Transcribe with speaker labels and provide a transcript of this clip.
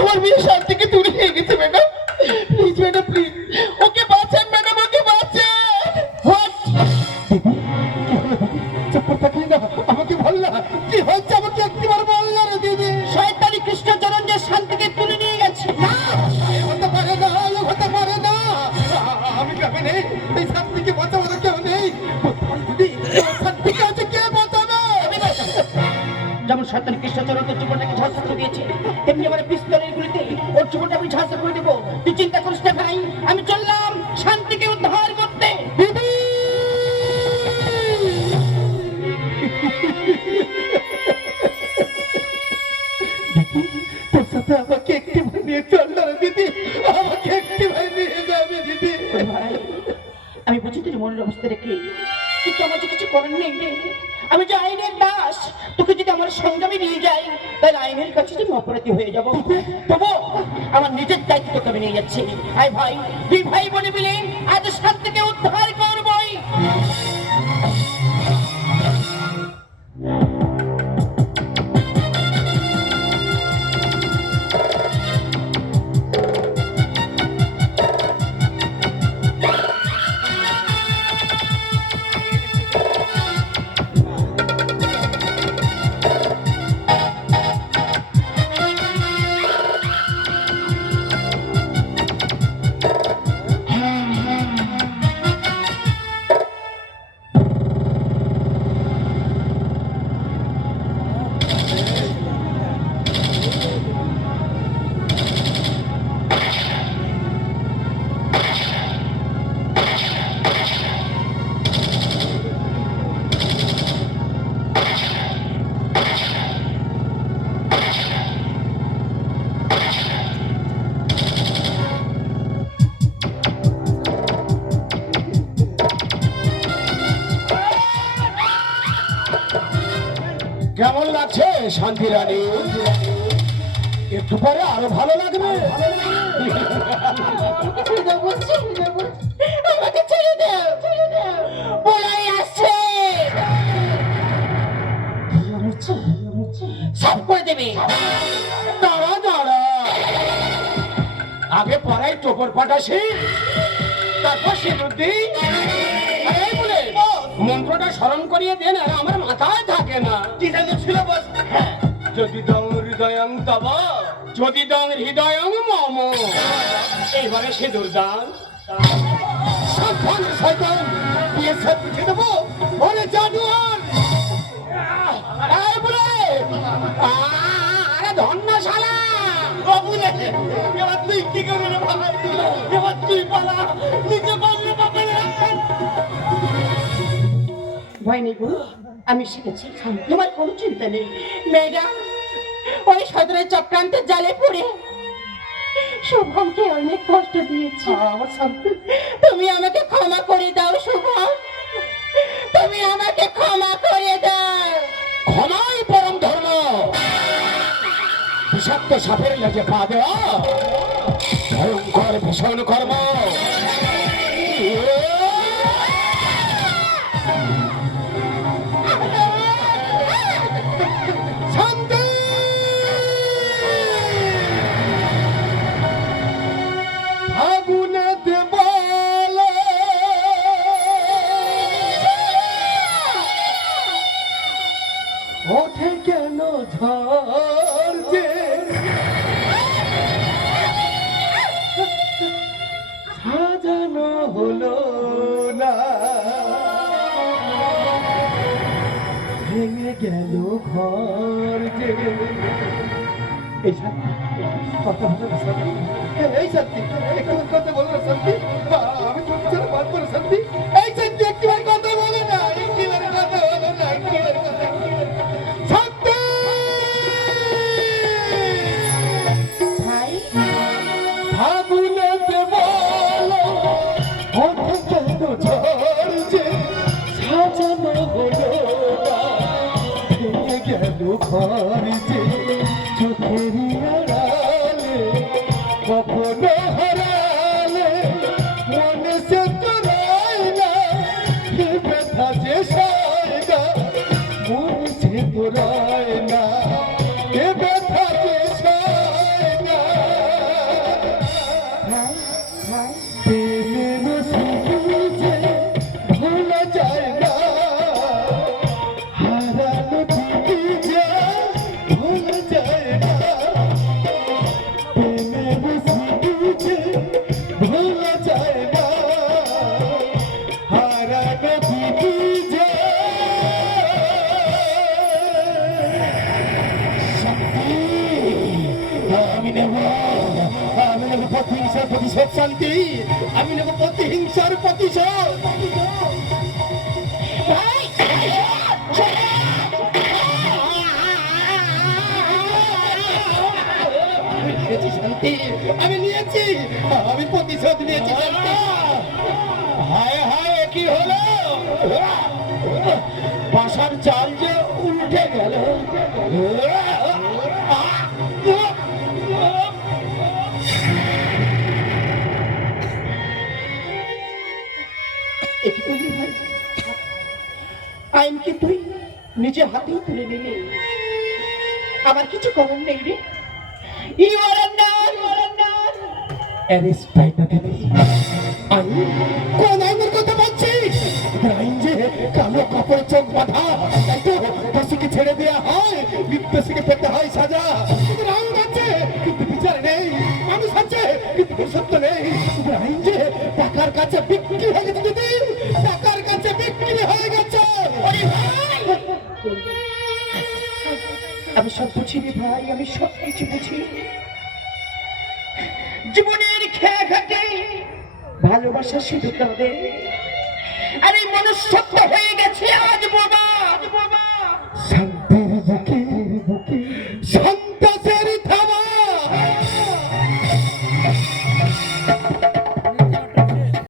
Speaker 1: আমার মেয়ে শান্তিকে তুলে নিয়ে গেছে ম্যাডাম প্লিজ ম্যাডাম প্লিজ যেমন শয়তানি কৃষ্ণচরণ তোর জীবনটাকে ঝলসা করে দিয়েছে তেমনি আমার পিস্তলের গুলিতে ওর জীবনটা আমি ঝলসা করে দেবো। তুই চিন্তা করিস না ভাই আমি চললাম শান্তিকে উদ্ধার করতে।
Speaker 2: দিদি দিদি তোর সাথে আমাকে একটিবার নিয়ে চল দিদি আমাকে একটিবার নিয়ে যাবে দিদি।
Speaker 1: ভাই আমি বুঝি তুই মনের অবস্থা রেখে কিন্তু আমার যে কিছু করার নেই। আমি যে আইনের দাস, তোকে যদি আমার সংগ্রামে নিয়ে যাই, তাহলে আইনের কাছে তুমি অপরাধী হয়ে যাব। তবু আমার নিজের দায়িত্ব তোকে আমি নিয়ে যাচ্ছি। আয় ভাই, দুই ভাই বলে মিলে আজ শান্তিকে উদ্ধার
Speaker 2: শান্তি রানী। একটু পরে আরও ভালো লাগবে।
Speaker 1: করে
Speaker 2: দাঁড়া দাঁড়া। আগে পড়াই টোপর পাঠাসি তারপর সিঁদুর দিই। মন্ত্রটা স্মরণ করিয়ে দেন আর আমার মাথায় না।
Speaker 1: কি জানো ছিল বস?
Speaker 2: যদি দং হৃদয়ং তব যদি দং হৃদয়ং মম। এইবারে সিঁদুর দান। সাবধান শয়তান বিয়ে সব পিছিয়ে দেবো। ওরে জানুয়ার আরে বলে। আরে ধন্য শালা বাবুলে এবার তুই কি করে রে বাবা এবার তুই পালা। নিজে পারলে বাবা
Speaker 1: ভয় নেই গুরু আমি শিখেছি তোমার কোনো চিন্তা নেই। মেয়েরা ওই সদরের চক্রান্তের জালে পড়ে। শুভমকে অনেক কষ্ট দিয়েছি।
Speaker 2: আমার শান্তি।
Speaker 1: তুমি আমাকে ক্ষমা করে দাও শুভম। তুমি আমাকে ক্ষমা করে দাও।
Speaker 2: ক্ষমাই পরম ধর্ম। বিষাক্ত সাপের লেজে পা দেওয়া। ভয়ঙ্কর ভীষণ কর্ম। এই কথা এই শান্তি একটু কথা বলো না আমি তুমি ছাড়া বাদ করো শান্তি এই শান্তি একটিবার কথা বলে না, একটিবার কথা বলো না, একটিবার কথা শান্তি
Speaker 1: ভাই
Speaker 2: ফাগুনেতে বলো ওঠে কেন সাজানো হলো। ভেঙে চোখের আড়ালে, কখনো হারালে, মনে সে তো না কি ব্যথা যে সয় মনে সে তো প্রতিহিংসার প্রতিশোধ শান্তি। আমি নেব প্রতিহিংসার প্রতিশোধ। শান্তি, আমি নিয়েছি, আমি প্রতিশোধ নিয়েছি শান্তি।
Speaker 1: হায় হায়, কি হলো? বাসার চাল যে উল্টে গেল। তুলে নিলি আমার কিছু করার নেই রে।
Speaker 2: কালো চোখ হয় সাজা। কিন্তু বিচার মানুষ টাকার কাছে বিক্রি হয়ে গেছে, দিদি। টাকার কাছে বিক্রি হয়ে গেছে।
Speaker 1: সব বুঝি রে ভাই আমি সব কিছু বুঝি। জীবনের খেয়া ঘাটে ভালোবাসা শুধু কাঁদে। আর এই মনুষ্যত্ব হয়ে গেছে আজ বাবা। আজ বাবা।